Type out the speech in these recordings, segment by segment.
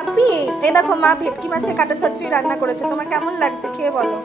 আপনি এই দেখো মা ভেটকি মাছের কাটা চচ্চড়ি রান্না করেছে। তোমার কেমন লাগছে খেয়ে বলো।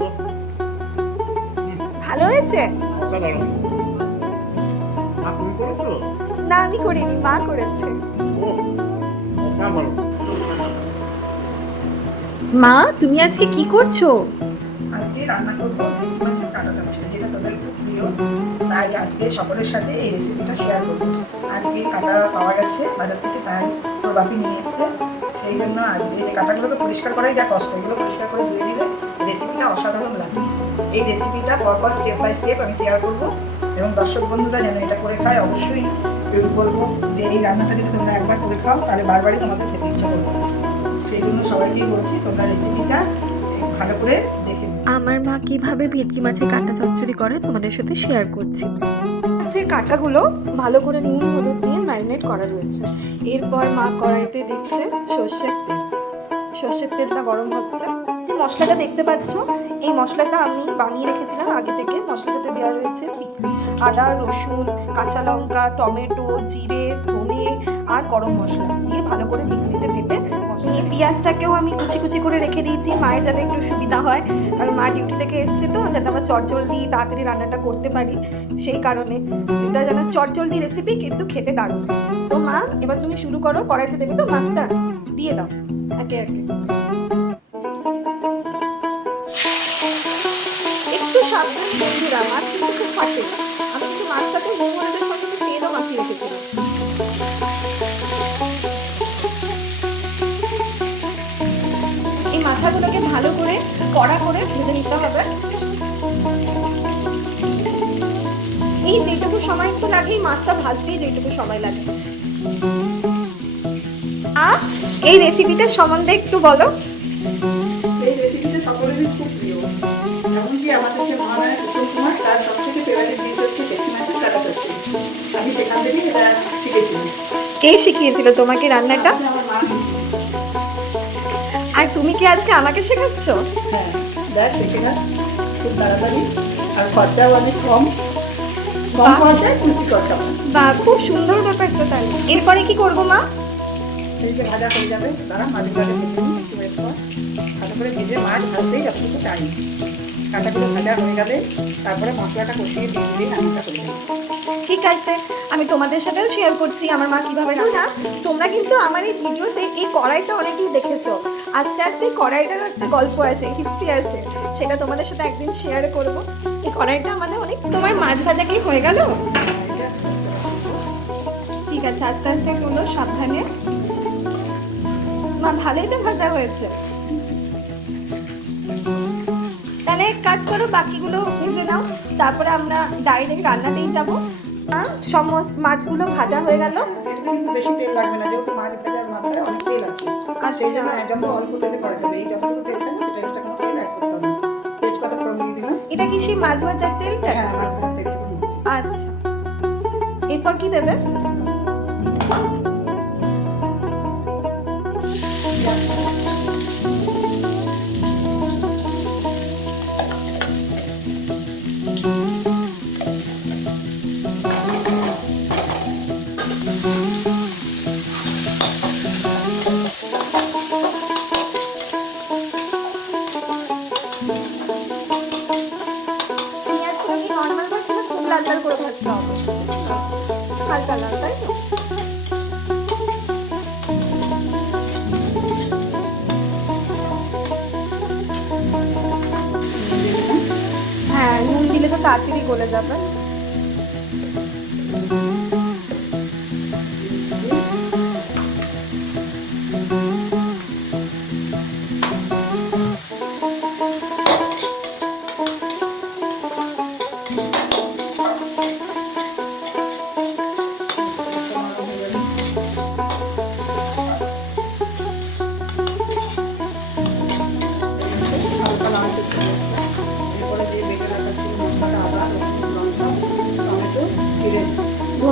গো। ভালো হয়েছে? তুমি না আমি করিনি মা করেছে। মা তুমি আজকে কি করছ? আজকে রান্না করব মাছের কাটা চচ্চড়ি তাই আজকে সকলের সাথে এই রেসিপিটা শেয়ার করব। আজকে কাটা পাওয়া গেছে, বাজার থেকে তাই তোর বাপি নিয়ে এসছে। সেই জন্য আজকে এই কাটাগুলোকে পরিষ্কার করাই যা কষ্ট, এগুলো পরিষ্কার করে ধুয়ে দিলে রেসিপিটা অসাধারণ লাগে। এই রেসিপিটা পরপর স্টেপ বাই স্টেপ আমি শেয়ার করব এবং দর্শক বন্ধুরা যেন এটা করে খায়, অবশ্যই বলব যে এই রান্নাটা যদি তোমরা একবার করে খাও, তাহলে বারবারই তোমাদের খেতে ইচ্ছা করবে। সেই জন্য সবাইকেই বলছি, তোমরা রেসিপিটা ভালো করে দেখে আমার মা কীভাবে ভেটকি মাছের কাঁটা চচ্চড়ি করে তোমাদের সাথে শেয়ার করছি। মাছের কাঁটাগুলো ভালো করে নুন হলুদ দিয়ে ম্যারিনেট করা রয়েছে। এরপর মা কড়াইতে দিচ্ছে সর্ষের তেল। সর্ষের তেলটা গরম হচ্ছে। যে মশলাটা দেখতে পাচ্ছ এই মশলাটা আমি বানিয়ে রেখেছিলাম আগে থেকে। মশলাটাতে দেওয়া রয়েছে আদা রসুন কাঁচা লঙ্কা টমেটো জিরে ধনে আর গরম মশলা দিয়ে ভালো করে মিক্সিতে মশলা এই পেঁয়াজটাকেও আমি কুচি কুচি করে রেখে দিয়েছি। মায়ের যাতে একটু সুবিধা হয়। কারণ মা ডিউটি থেকে এসছে তো, যাতে আমরা চটজলদি তাড়াতাড়ি রান্নাটা করতে পারি। সেই কারণে এটা যেন চটজলদি রেসিপি কিন্তু খেতে দারুণ। তো মা, এবার তুমি শুরু করো, কড়াইতে দেবে তো মাছটা। দিয়ে দাও, একে একে। একটু সাবধান বন্ধুরা, মাছ কিন্তু খুব ফাটে। আমি কিন্তু মাছটাতে নুন সঙ্গে তেলও মাখিয়ে রেখেছিলাম। মাথাগুলোকে ভালো করে কড়া করে ভেজে নিতে হবে। এই যেটুকু সময় একটু লাগে মাছটা ভাজতেই যেটুকু সময় লাগে। আ এই রেসিপিটার সম্বন্ধে একটু বলো। এই রেসিপিটা সকলেরই খুব প্রিয়। এমনকি আমাদের যে উত্তম কুমার তার সবথেকে ফেভারিট ডিশ হচ্ছে ভেটকি মাছের কাটা চচ্চড়ি। আমি সেখান এটা শিখেছি। কে শিখিয়েছিল? তোমাকে রান্নাটা? আজকে আমাকে শেখাচ্ছ? হ্যাঁ দেখ দেখে না খুব তাড়াতাড়ি। আর খরচাও অনেক কম। কম বাহ। খরচায় পুষ্টিকর খাবার বা খুব সুন্দর ব্যাপারটা তাই। এরপরে কি করব মা? ভাজা হয়ে যাবে তারা মাছগুলো ভেজে নিই একটু ভালো করে ভেজে মাছ ভাজতেই যতটুকু টাইম কাঁটাগুলো ভাজা হয়ে গেলে তারপরে মশলাটা কষিয়ে দিয়ে দিলেই রান্নাটা করে ঠিক আছে, আমি তোমাদের সাথেও শেয়ার করছি আমার মা কীভাবে রান্না তোমরা কিন্তু আমার এই ভিডিওতে এই কড়াইটা অনেকেই দেখেছ। আস্তে আস্তে এই কড়াইটারও একটা গল্প আছে হিস্ট্রি আছে, সেটা তোমাদের সাথে একদিন শেয়ার করব। এই কড়াইটা আমাদের অনেক তোমার মাছ ভাজা কি হয়ে গেল? ঠিক আছে, আস্তে আস্তে করল সাবধানে। মা, ভালোই তো ভাজা হয়েছে। তাহলে কাজ করো, বাকিগুলো ভেজে নাও, তারপরে আমরা ডাইরেক্ট রান্নাতেই যাব। সমস্ত মাছগুলো ভাজা হয়ে গেল। কিন্তু বেশি তেল লাগবে না যেহেতু মাছ ভাজার মাথায় অনেক তেল আছে। আর সেই জন্য যত অল্প তেলে করা যাবে। এই যতটুকু তেল থাকবে সেটা এক্সট্রা কোনো তেল অ্যাড করতে হবে তেজপাতা ফোড়ন দিয়ে দিলাম। এটা কি সেই মাছ ভাজার তেলটা? হ্যাঁ মাছ ভাজার তেলটা আচ্ছা। এরপর কি দেবে? হ্যাঁ নুন দিলে তো তাড়াতাড়ি গলে যাবে।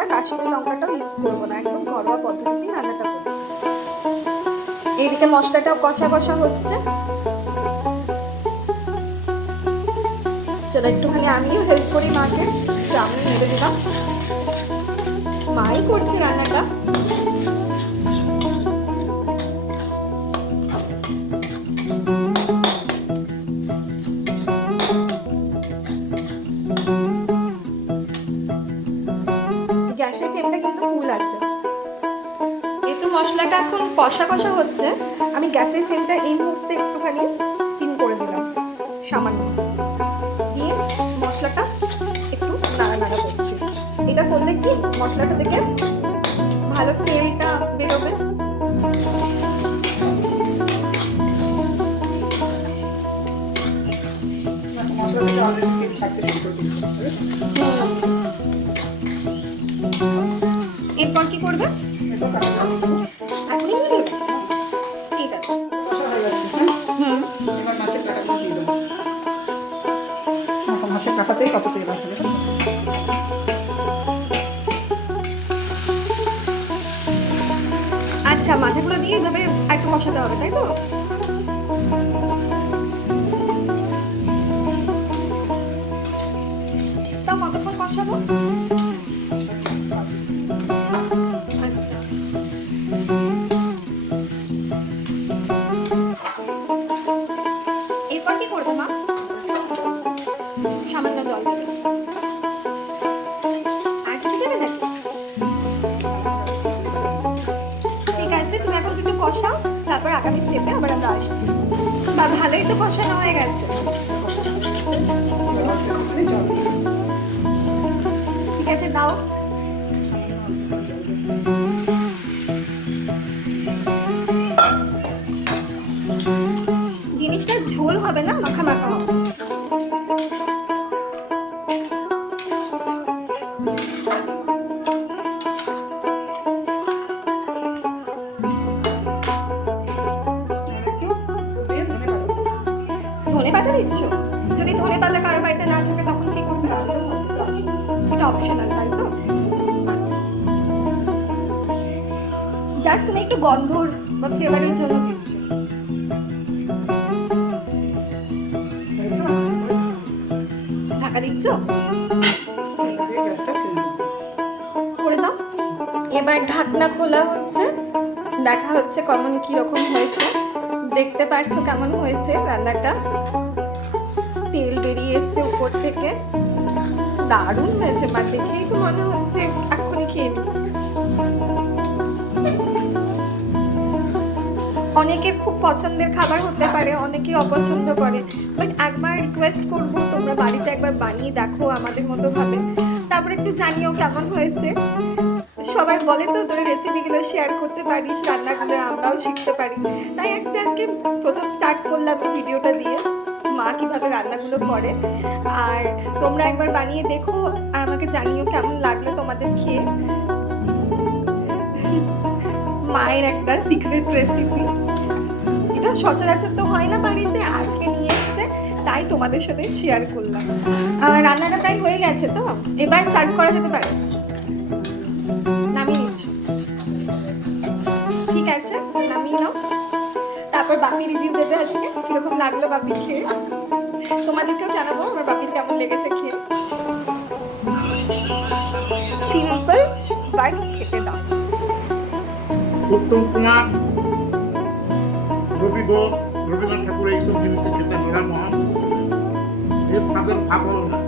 আমরা কাশ্মীরি লঙ্কাটাও ইউজ করব না, একদম ঘরোয়া পদ্ধতিতে রান্নাটা করছি। এদিকে মশলাটাও কষা কষা হচ্ছে। চলো একটুখানি আমিও হেল্প করি মাকে আমি নিজে দিলাম। মাই করছি রান্নাটা। কষা কষা হচ্ছে, আমি গ্যাসের ফ্লেমটা এই মুহূর্তে একটুখানি সিম করে দিলাম, সামান্য। দিয়ে মশলাটা একটু নাড়ানাড়া করছি। এটা করলে কি মশলাটা থেকে ভালো তেলটা বেরোবে? এরপর কি করবে? আচ্ছা মাথাগুলো দিয়ে এভাবে একটু বসাতে হবে তাই তো? আসছি। বা ভালোই তো কষানো হয়ে গেছে। ঠিক আছে, দাও। জিনিসটা ঝোল হবে না মাখা মাখা হবে। দিচ্ছ যদি ধনে পাতা কারও বাড়িতে না থাকে, তখন কি করতে হবে এটা অপশনাল তাই তো? আচ্ছা। জাস্ট তুমি একটু গন্ধর বা ফ্লেভারের জন্য করে ঢাকা দিচ্ছ? এবার ঢাকনা খোলা হচ্ছে। দেখা হচ্ছে কেমন কীরকম হয়েছে। দেখতে পারছ কেমন হয়েছে রান্নাটা? বেরিয়ে এসছে উপর থেকে। দারুণ হয়েছে মা, দেখেই তো মনে হচ্ছে। এক্ষুনি খেয়ে অনেকের খুব পছন্দের খাবার হতে পারে, অনেকেই অপছন্দ করে। বাট একবার রিকোয়েস্ট করব, তোমরা বাড়িতে একবার বানিয়ে দেখো, আমাদের মতো ভাবে। তারপরে একটু জানিও কেমন হয়েছে। সবাই বলে তো তোর রেসিপিগুলো শেয়ার করতে পারিস, রান্নাগুলো আমরাও শিখতে পারি। তাই একটা আজকে প্রথম স্টার্ট করলাম ভিডিওটা দিয়ে। মা কীভাবে রান্নাগুলো করে। আর তোমরা একবার বানিয়ে দেখো আর আমাকে জানিও কেমন লাগল তোমাদের খেয়ে। মায়ের একটা সিক্রেট রেসিপি এটা সচরাচর তো হয় না বাড়িতে, আজকে নিয়ে এসেছে, তাই তোমাদের সাথে শেয়ার করলাম। রান্নাটা প্রায় হয়ে গেছে তো? এবার সার্ভ করা যেতে পারে। নামিয়ে নিচ্ছ। ঠিক আছে, নামিয়ে নাও। তারপর বাপি রিভিউ দেবে আজকে কীরকম লাগল বাপি খেয়ে? তোমাদেরকেও জানাব আমার বাপির কেমন লেগেছে খেয়ে। সিম্পল বাট খেতে দাও। উত্তম কুমার, রবি ঘোষ রবীন্দ্রনাথ ঠাকুর, এইসব জিনিস খেতে নিরাম এর স্বাদের ভাগ হলো না।